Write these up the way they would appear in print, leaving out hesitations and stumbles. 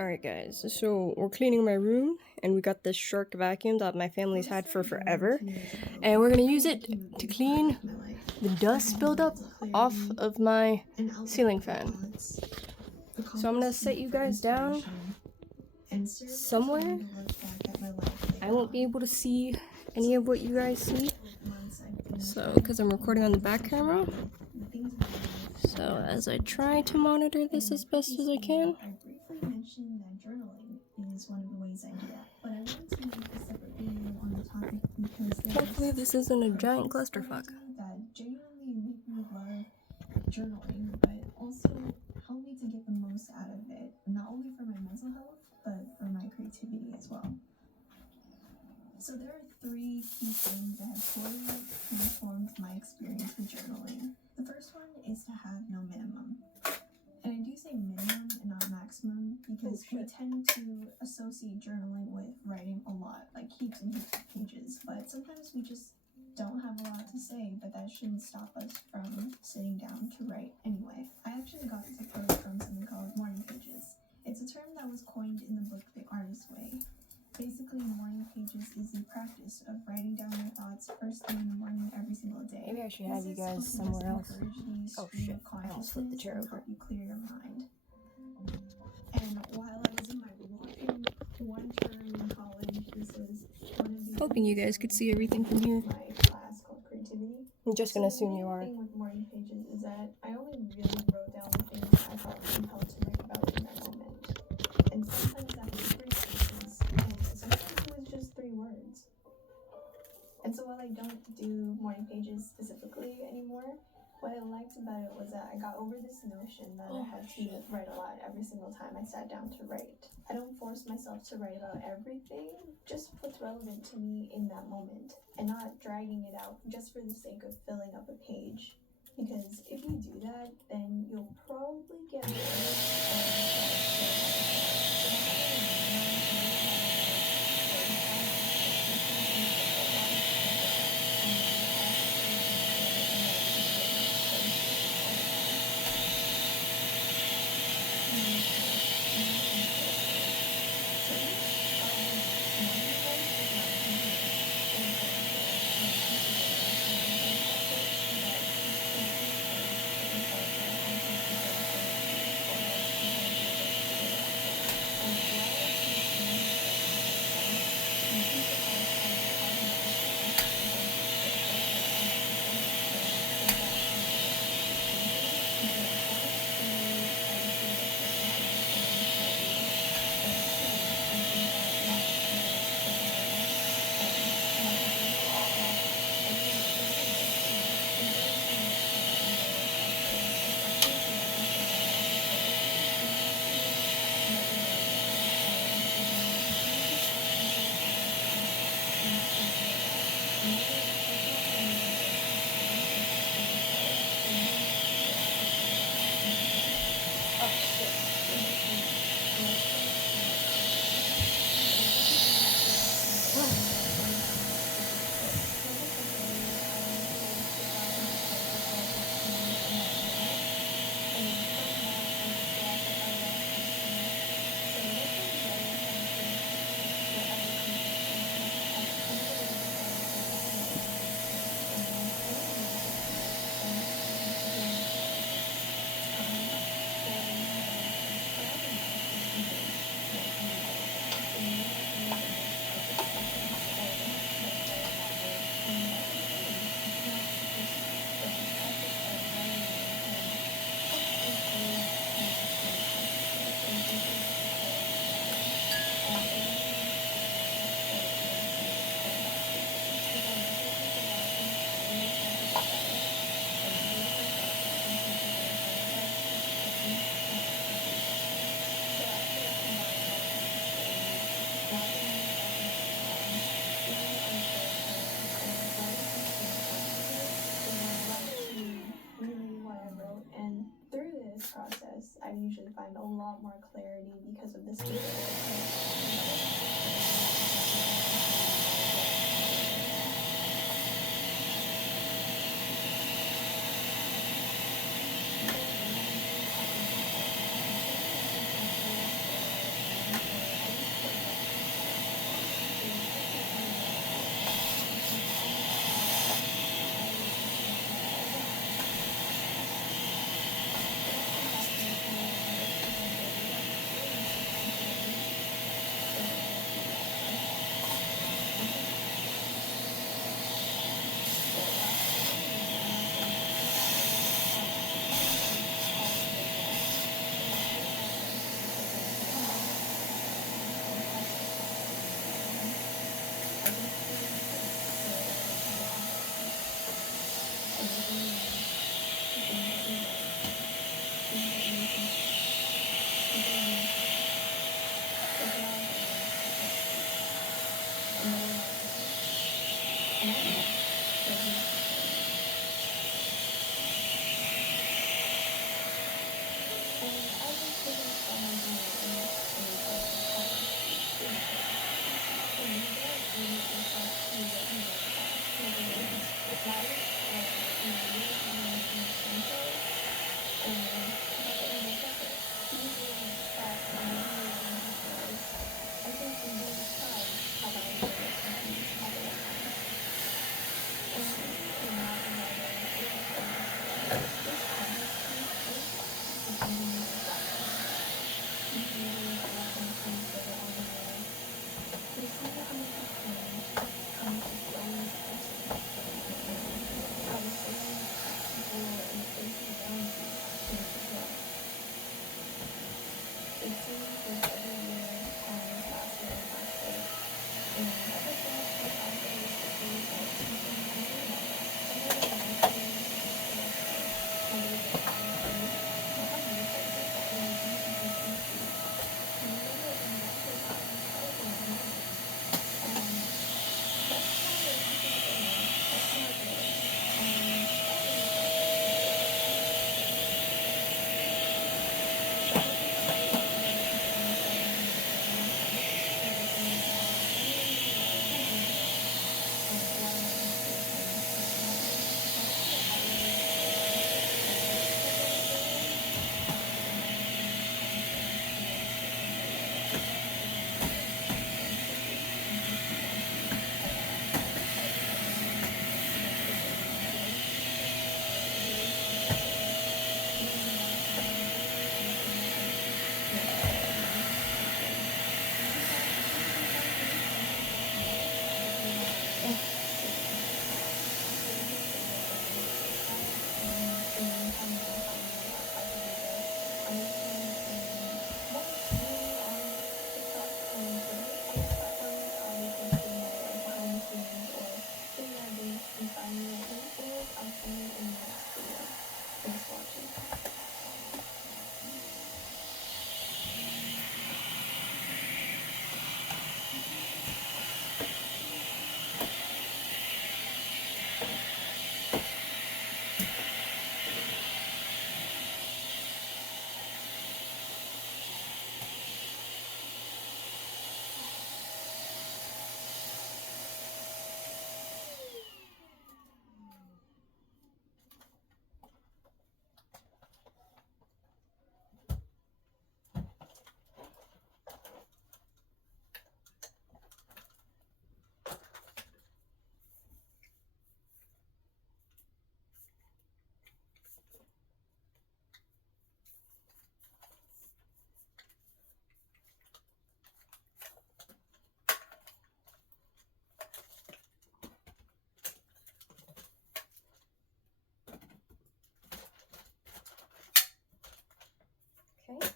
Alright guys, so we're cleaning my room and we got this shark vacuum that my family's had for forever, and we're gonna use it to clean the dust buildup off of my ceiling fan. So I'm gonna set you guys down somewhere. I won't be able to see any of what you guys see, so because I'm recording on the back camera. So as I try to monitor this as best as I can. Mentioned that journaling is one of the ways I do that, but I wanted to make a separate video on the topic because hopefully this isn't a giant clusterfuck. That genuinely make me love journaling, but also help me to get the most out of it, not only for my mental health, but for my creativity as well. So there are 3 key things that have totally transformed my experience with journaling. The first one is to have no minimum. And I do say minimum and not maximum because we tend to associate journaling with writing a lot, like heaps and heaps of pages. But sometimes we just don't have a lot to say, but that shouldn't stop us from sitting down to write anyway. I actually got this approach from something called morning pages. It's a term that was coined in the book The Artist's Way. Basically, morning pages is the practice of writing down your thoughts first thing in the morning every single day. Maybe I should have you guys somewhere else. Oh shit, I almost flipped the chair over. Help you clear your mind. And while I was in my rocking one term in college, this was one of the hoping you guys could see everything from here. My class called creativity. I'm just gonna assume you are. The thing with morning pages is that I only really wrote down the things I felt compelled to write about in that moment. And sometimes that was 3 sentences, and sometimes it was just 3 words. And so while I don't do morning pages specifically anymore, what I liked about it was that I got over this notion that I had to write a lot every single time I sat down to write. I don't force myself to write about everything, just what's relevant to me in that moment, and not dragging it out just for the sake of filling up a page. Because if you do that, then you'll probably get process, I usually find a lot more clarity because of this. series was every year last year and last year. And ever since we had those issues, I've been thinking about that. Some of the advices how they get on and what have resources that we need to be into. And we know that in that case, I was in my mind. That's why we're keeping it in there. That's not good. Thanks for watching. Okay.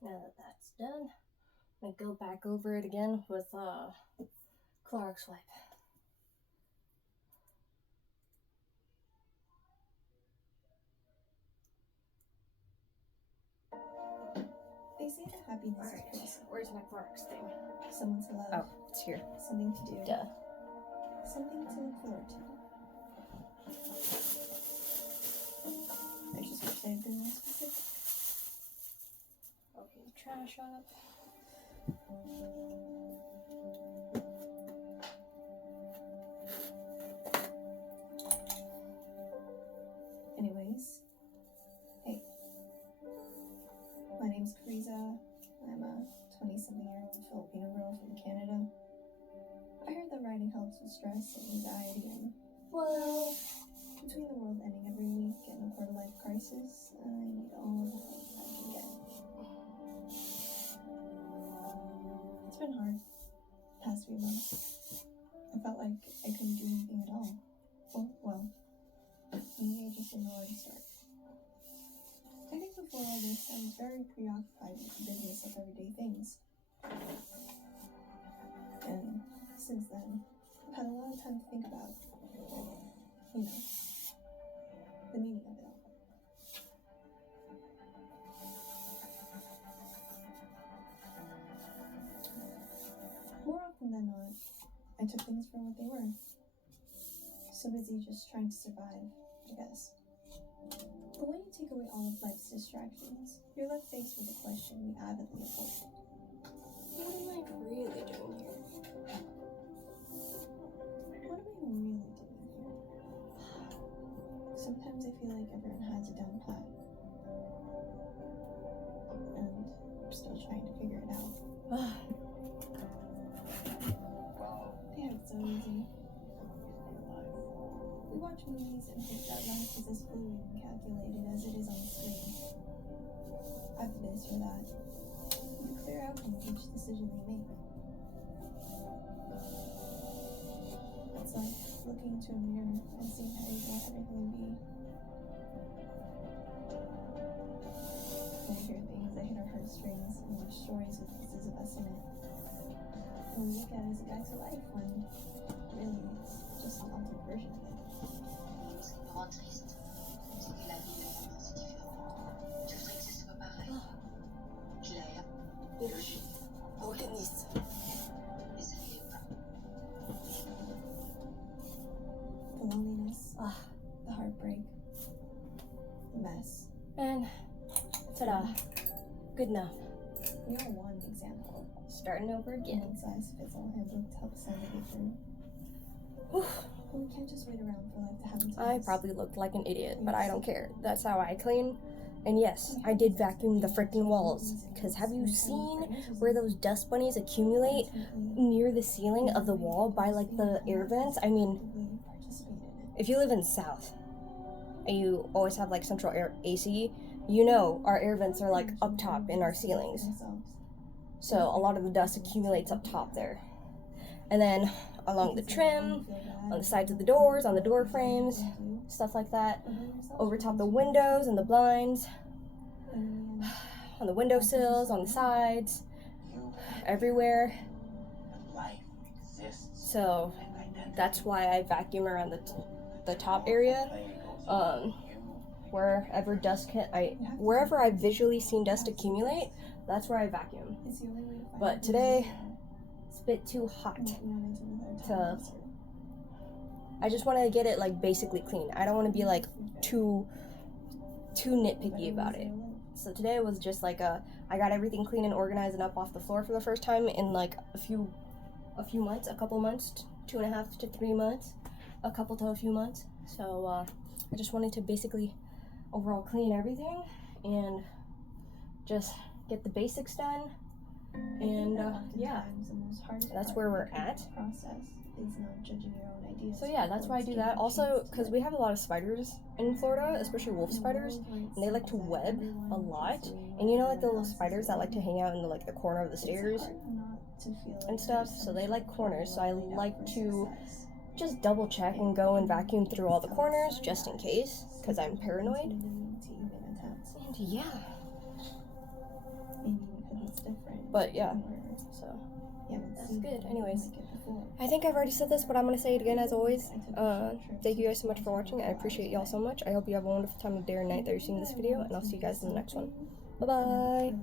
Now that that's done, I'm gonna go back over it again with Clorox wipe. They say that happiness is Alright, pretty simple. where's my Clorox thing? Someone to love. Oh, it's here. Something to do. Duh. Something to look forward to. I just wish I had been more specific. Open the trash up. Anyways, hey. My name's Kariza. I'm a 20-something-year-old Filipino girl from Canada. I heard that writing helps with stress and anxiety and, well, between the world ending every week and a quarter-life crisis, I need all the help I can get. It's been hard, the past few months. I felt like I couldn't do anything at all. Well, maybe I just didn't know where to start. I think before all this, I was very preoccupied with the business of everyday things. And since then, I've had a lot of time to think about, you know, the meaning of it all. More often than not, I took things for what they were. So busy just trying to survive, I guess. But when you take away all of life's distractions, you're left faced with a question we avidly avoid. What am I really doing here? What am I really doing here? Sometimes I feel like everyone has it down pat. And I'm still trying to figure it out. They have it so easy. We watch movies and think that life is as fluid and calculated as it is on the screen. I've this or that. With a clear outcome of each decision they make. looking into a mirror and seeing how you want everything to be. And I hear things that hit our heartstrings and our stories with pieces of us in it. And we look at it as a guide to life when really it's just an altered version of it. Ce qui me rend triste, c'est que la vie de monde est différent. Je voudrais que ce soit pareil. Clair, logique, Organiste. mais ça ne l'est pas. The loneliness, the heartbreak, the mess. And ta-da. Good enough. We are one example. Starting over again. One size fits all handbook to help us navigate through. Whew. But we can't just wait around for life to happen to I us. probably looked like an idiot, but I don't care. That's how I clean. And yes, I did vacuum the frickin' walls. Because have you seen where those dust bunnies accumulate near the ceiling of the wall by like the air vents? I mean, if you live in South and you always have like central air AC, you know our air vents are like up top in our ceilings. So a lot of the dust accumulates up top there. And then along the trim, on the sides of the doors, on the door frames, stuff like that, over top the windows and the blinds, on the windowsills, on the sides, everywhere. Life exists. So that's why I vacuum around the top area. Wherever I've visually seen dust accumulate, that's where I vacuum. But today, it's a bit too hot to. I just want to get it like basically clean. I don't want to be like too nitpicky about it. So today was just like I got everything clean and organized and up off the floor for the first time in like a couple months, 2.5 to 3 months, a few months. So I just wanted to basically overall clean everything and just get the basics done. And yeah, that's where we're at. So yeah, that's why I do that. Also, because we have a lot of spiders in Florida, especially wolf spiders, and they like to web a lot. And you know, like the little spiders that like to hang out in the corner of the stairs and stuff. So they like corners. So I like to just double check and go and vacuum through all the corners just in case, because I'm paranoid. And yeah. But yeah, so that's good. Anyways, I think I've already said this, but I'm going to say it again as always. Thank you guys so much for watching. I appreciate y'all so much. I hope you have a wonderful time of day or night that you're seeing this video, and I'll see you guys in the next one. Bye-bye.